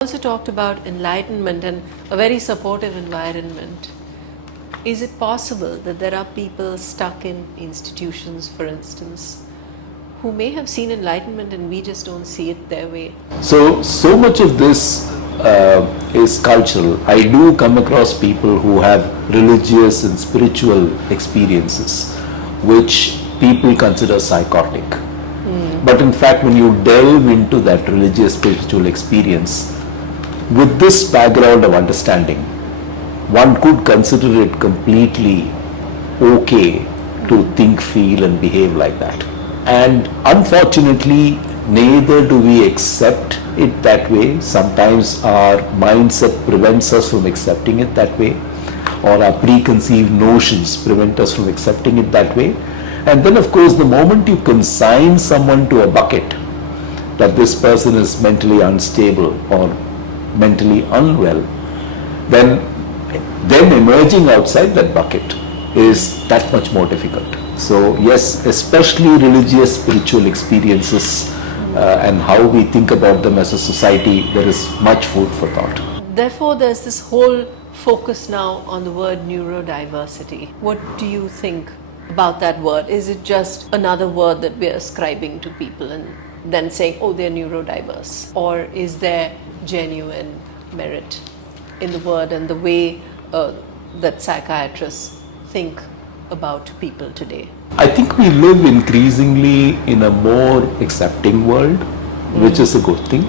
Also talked about enlightenment and a very supportive environment. Is it possible that there are people stuck in institutions, for instance, who may have seen enlightenment and we just don't see it their way? So much of this is cultural. I do come across people who have religious and spiritual experiences, which people consider psychotic. But in fact, when you delve into that religious spiritual experience, with this background of understanding, one could consider it completely okay to think, feel and behave like that. And unfortunately, neither do we accept it that way. Sometimes our mindset prevents us from accepting it that way, or our preconceived notions prevent us from accepting it that way. And then of course, the moment you consign someone to a bucket, that this person is mentally unstable or mentally unwell, then emerging outside that bucket is that much more difficult. So yes, especially religious spiritual experiences and how we think about them as a society, there is much food for thought. Therefore, there's this whole focus now on the word neurodiversity. What do you think about that word? Is it just another word that we're ascribing to people and then saying, oh, they're neurodiverse? Or is there genuine merit in the word and the way that psychiatrists think about people today? I think we live increasingly in a more accepting world, which is a good thing.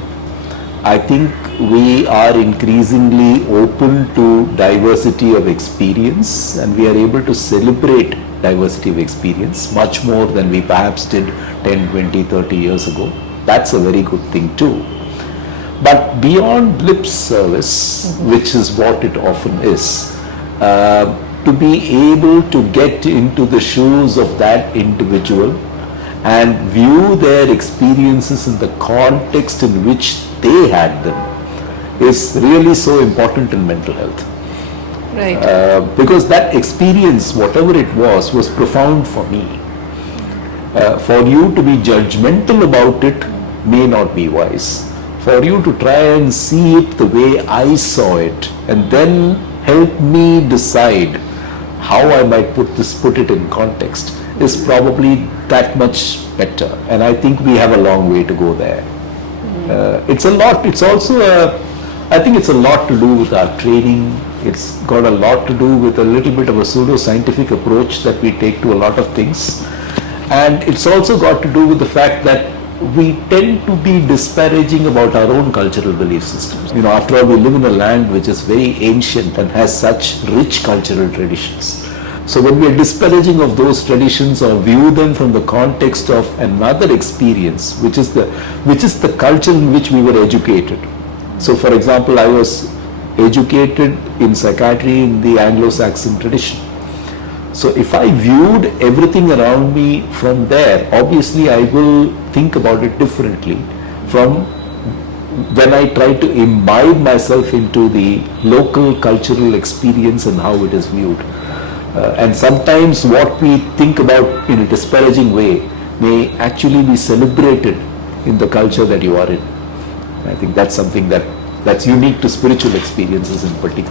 I think we are increasingly open to diversity of experience, and we are able to celebrate diversity of experience much more than we perhaps did 10, 20, 30 years ago. That's a very good thing too. But beyond lip service, which is what it often is, to be able to get into the shoes of that individual and view their experiences in the context in which they had them is really so important in mental health. Right. Because that experience, whatever it was profound for me. For you to be judgmental about it may not be wise. For you to try and see it the way I saw it and then help me decide how I might put it in context is probably that much better. And I think we have a long way to go there. It's a lot, I think it's a lot to do with our training. It's got a lot to do with a little bit of a pseudo-scientific approach that we take to a lot of things. And it's also got to do with the fact that we tend to be disparaging about our own cultural belief systems. You know, after all, we live in a land which is very ancient and has such rich cultural traditions. So when we are disparaging of those traditions or view them from the context of another experience, which is the culture in which we were educated. So for example, I was educated in psychiatry in the Anglo-Saxon tradition. So if I viewed everything around me from there, obviously I will think about it differently from when I try to imbibe myself into the local cultural experience and how it is viewed. And sometimes what we think about in a disparaging way may actually be celebrated in the culture that you are in. I think that's something that's unique to spiritual experiences in particular.